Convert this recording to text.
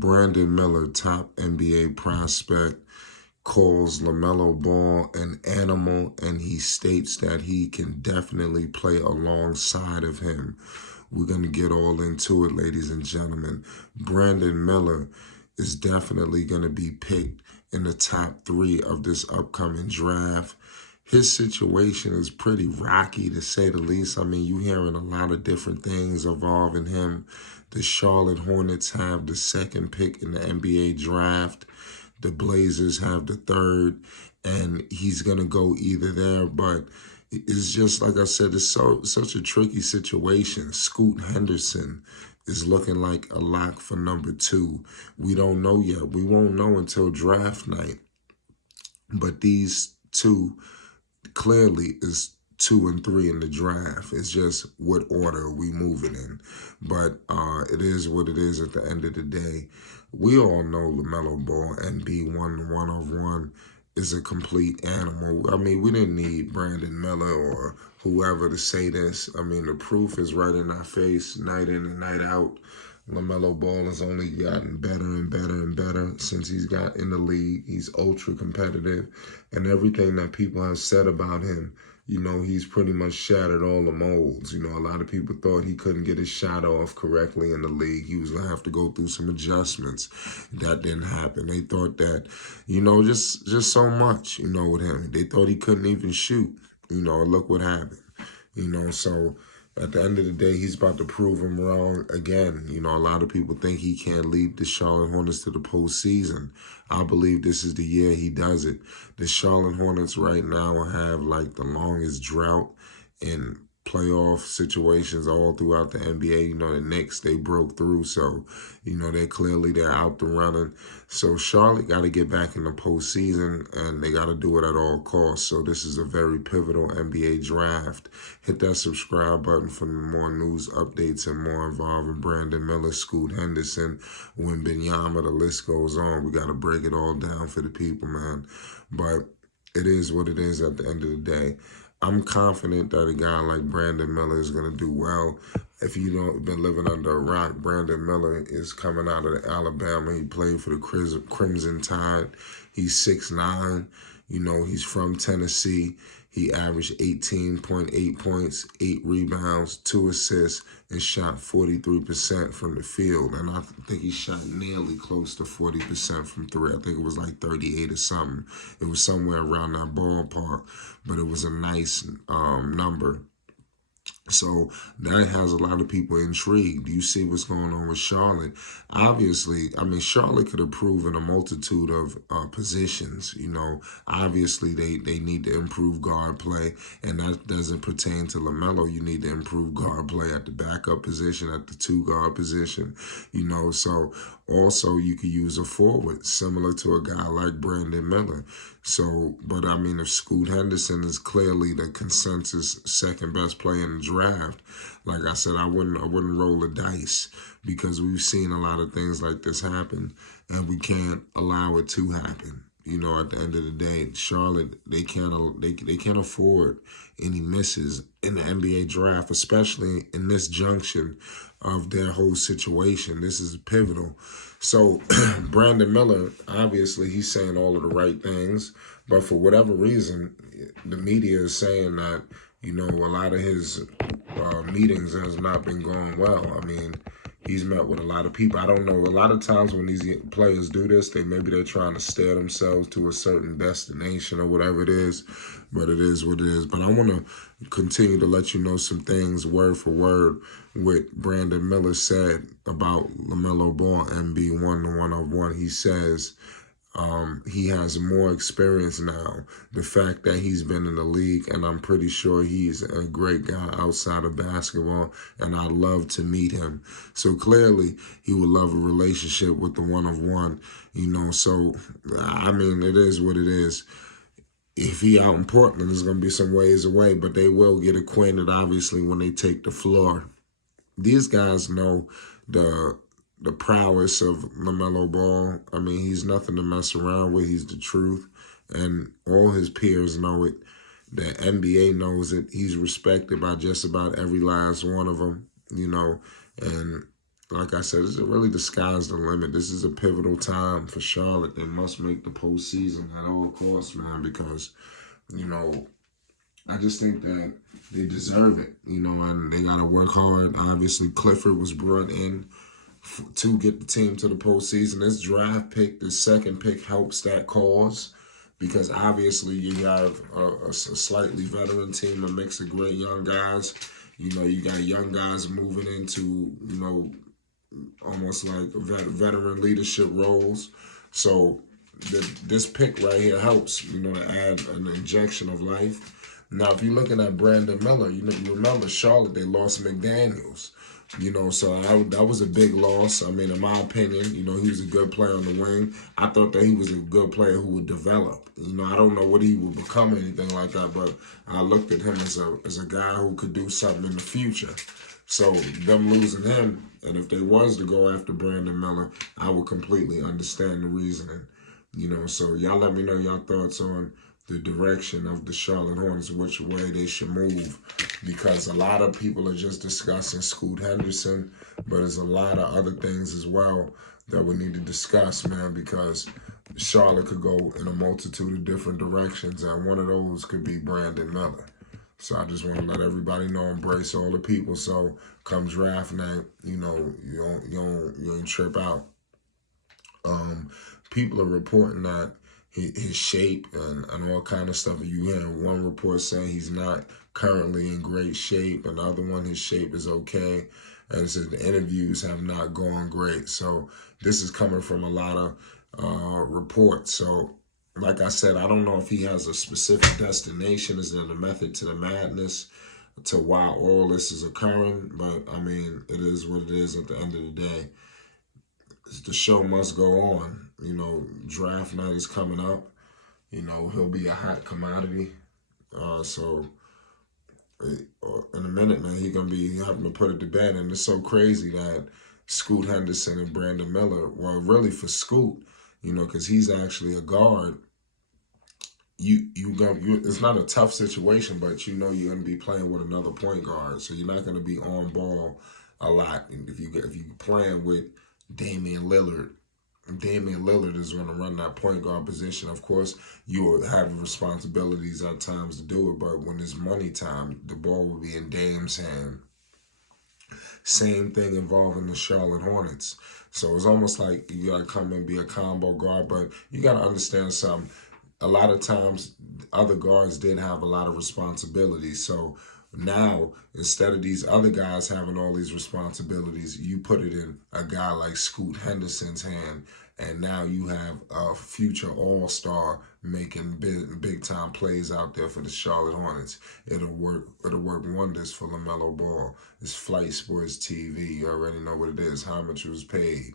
Brandon Miller, top NBA prospect, calls Lamelo Ball an animal, and he states that he can definitely play alongside of him. We're going to get all into it, ladies and gentlemen. Brandon Miller is definitely going to be picked in the top 3 of this upcoming draft. His situation is pretty rocky, to say the least. I mean, you're hearing a lot of different things involving him. The Charlotte Hornets have the 2nd pick in the NBA draft. The Blazers have the 3rd, and he's going to go either there. But it's just, like I said, it's such a tricky situation. Scoot Henderson is looking like a lock for number 2. We don't know yet. We won't know until draft night. But these two clearly is 2 and 3 in the draft. It's just what order are we moving in. But it is what it is at the end of the day. We all know LaMelo Ball, NB1 1-of-1, is a complete animal. I mean, we didn't need Brandon Miller or whoever to say this. I mean, the proof is right in our face, night in and night out. LaMelo Ball has only gotten better and better and better since he's got in the league. He's ultra competitive, and everything that people have said about him, you know, he's pretty much shattered all the molds. You know, a lot of people thought he couldn't get his shot off correctly in the league. He was going to have to go through some adjustments. That didn't happen. They thought that, you know, just so much, you know, with him. They thought he couldn't even shoot. You know, look what happened. You know, so at the end of the day, he's about to prove him wrong again. You know, a lot of people think he can't lead the Charlotte Hornets to the postseason. I believe this is the year he does it. The Charlotte Hornets right now have like the longest drought in playoff situations all throughout the NBA. You know, the Knicks, they broke through. So, you know, they're out the running. So Charlotte got to get back in the postseason, and they got to do it at all costs. So this is a very pivotal NBA draft. Hit that subscribe button for more news updates and more involving Brandon Miller, Scoot Henderson, Wembanyama. The list goes on. We got to break it all down for the people, man. But it is what it is at the end of the day. I'm confident that a guy like Brandon Miller is going to do well. If you don't been living under a rock, Brandon Miller is coming out of Alabama. He played for the Crimson Tide. He's 6'9". You know, he's from Tennessee. He averaged 18.8 points, 8 rebounds, 2 assists, and shot 43% from the field. And I think he shot nearly close to 40% from 3. I think it was like 38 or something. It was somewhere around that ballpark, but it was a nice number. So that has a lot of people intrigued. You see what's going on with Charlotte. Obviously, I mean, Charlotte could improve in a multitude of positions. You know, obviously they need to improve guard play, and that doesn't pertain to LaMelo. You need to improve guard play at the backup position, at the 2-guard position. You know, so also you could use a forward similar to a guy like Brandon Miller. So, but I mean, if Scoot Henderson is clearly the consensus 2nd best player in the draft, like I said, I wouldn't roll the dice, because we've seen a lot of things like this happen, and we can't allow it to happen. You know, at the end of the day, Charlotte, they can't afford any misses in the NBA draft, especially in this junction of their whole situation. This is pivotal. So Brandon Miller, obviously, he's saying all of the right things, but for whatever reason, the media is saying that, you know, a lot of his meetings has not been going well. I mean, he's met with a lot of people. I don't know. A lot of times when these players do this, they're trying to steer themselves to a certain destination or whatever it is. But it is what it is. But I want to continue to let you know some things word for word what Brandon Miller said about LaMelo Ball, NB1 1-of-1. He says he has more experience now. The fact that he's been in the league, and I'm pretty sure he's a great guy outside of basketball, and I'd love to meet him. So clearly, he would love a relationship with the 1-of-1, you know. So, I mean, it is what it is. If he out in Portland, it's going to be some ways away, but they will get acquainted, obviously, when they take the floor. These guys know the prowess of LaMelo Ball. I mean, he's nothing to mess around with. He's the truth. And all his peers know it. The NBA knows it. He's respected by just about every last one of them, you know. And like I said, really the sky's the limit. This is a pivotal time for Charlotte. They must make the postseason at all costs, man, because, you know, I just think that they deserve it, you know, and they got to work hard. Obviously, Clifford was brought in to get the team to the postseason. This draft pick, this second pick, helps that cause because obviously you have a slightly veteran team, a mix of great young guys. You know, you got young guys moving into, you know, almost like veteran leadership roles. So this pick right here helps, you know, to add an injection of life. Now, if you're looking at Brandon Miller, you remember Charlotte, they lost McDaniels. You know, so that was a big loss. I mean, in my opinion, you know, he was a good player on the wing. I thought that he was a good player who would develop. You know, I don't know what he would become or anything like that, but I looked at him as a guy who could do something in the future. So them losing him, and if they was to go after Brandon Miller, I would completely understand the reasoning. You know, so y'all let me know your thoughts on the direction of the Charlotte Hornets, which way they should move, because a lot of people are just discussing Scoot Henderson, but there's a lot of other things as well that we need to discuss, man, because Charlotte could go in a multitude of different directions, and one of those could be Brandon Miller. So I just want to let everybody know, embrace all the people. So come draft night, you know, you don't trip out. People are reporting that his shape and all kind of stuff. You have one report saying he's not currently in great shape, and the other one, his shape is okay, and it says the interviews have not gone great. So this is coming from a lot of reports. So like I said, I don't know if he has a specific destination. Is there a method to the madness to why all this is occurring? But I mean, it is what it is at the end of the day. The show must go on. You know, draft night is coming up. You know, he'll be a hot commodity. So in a minute, man, he's going to be having to put it to bed. And it's so crazy that Scoot Henderson and Brandon Miller, well, really for Scoot, you know, because he's actually a guard. It's not a tough situation, but you know you're going to be playing with another point guard, so you're not going to be on ball a lot. If you playing with Damian Lillard is going to run that point guard position. Of course, you will have responsibilities at times to do it, but when it's money time, the ball will be in Dame's hand. Same thing involving the Charlotte Hornets. So it's almost like you got to come and be a combo guard, but you got to understand something. A lot of times, other guards did have a lot of responsibilities. So now, instead of these other guys having all these responsibilities, you put it in a guy like Scoot Henderson's hand, and now you have a future all-star making big time plays out there for the Charlotte Hornets. It'll work wonders for Lamelo Ball. It's Flight Sports TV. You already know what it is. How much it was paid.